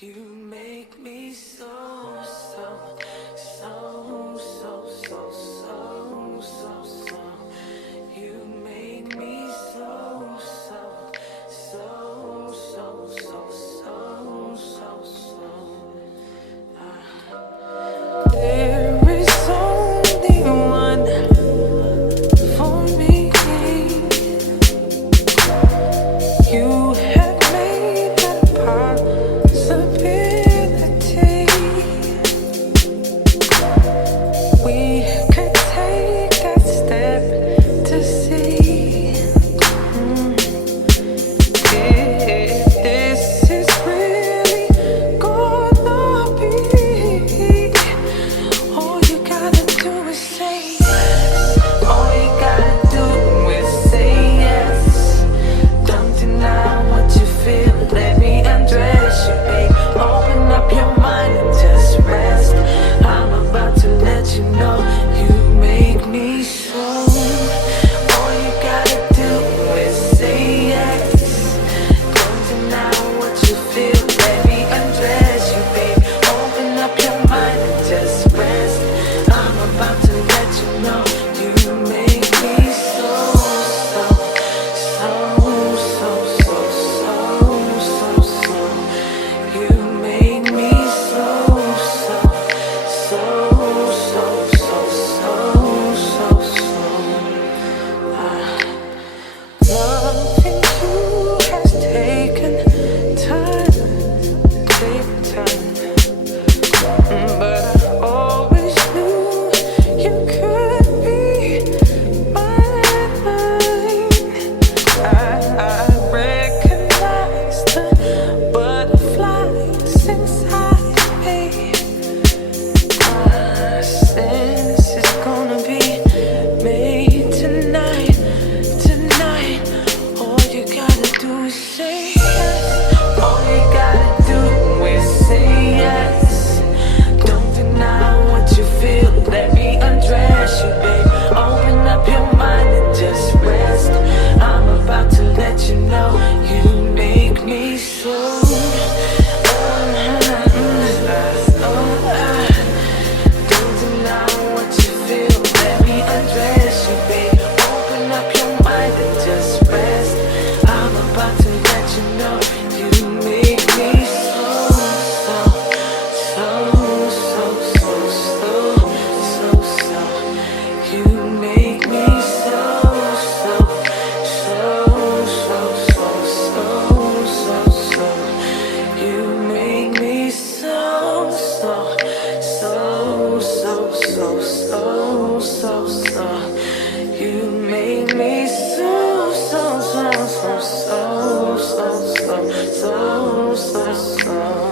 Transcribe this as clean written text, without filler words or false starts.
You make me so, so, so, so, so, so, so, so. You make me so, so, so, so, so, so, so, so. There is only one for me. You have made that possibility. We could take that step to see if this is really gonna be. All you gotta do is say yes. All you gotta do is say yes. Don't deny what you feel. Let me undress you, babe. Open up your mind and just rest. I'm about to let you know you make me so. All you gotta do is say yes. Don't deny what you feel. Let me undress you, babe. Open up your mind and just rest. I'm about to let you know you make me so, so, so, so, so, so, so, so. You make me so, so, so, so, so, so, so, so. Loving you has taken time, but I always knew you could be mine. I recognize the butterflies inside me. I sense it's gonna be made tonight. All you gotta do is say yes. All you gotta do is say yes. Don't deny what you feel. Let me undress you, babe. Open up your mind and just rest. I'm about to let you know you make me so. Don't deny what you feel. Let me undress you, babe. Open up your mind and just rest. I'm about to let you know you make me so, so, so, so, so, so, so. You make me so, so, so, so, so, so, so. You make me so, so, so, so, so, so, so, so. You make me so, so, so, so, so, so, so, so, so, so.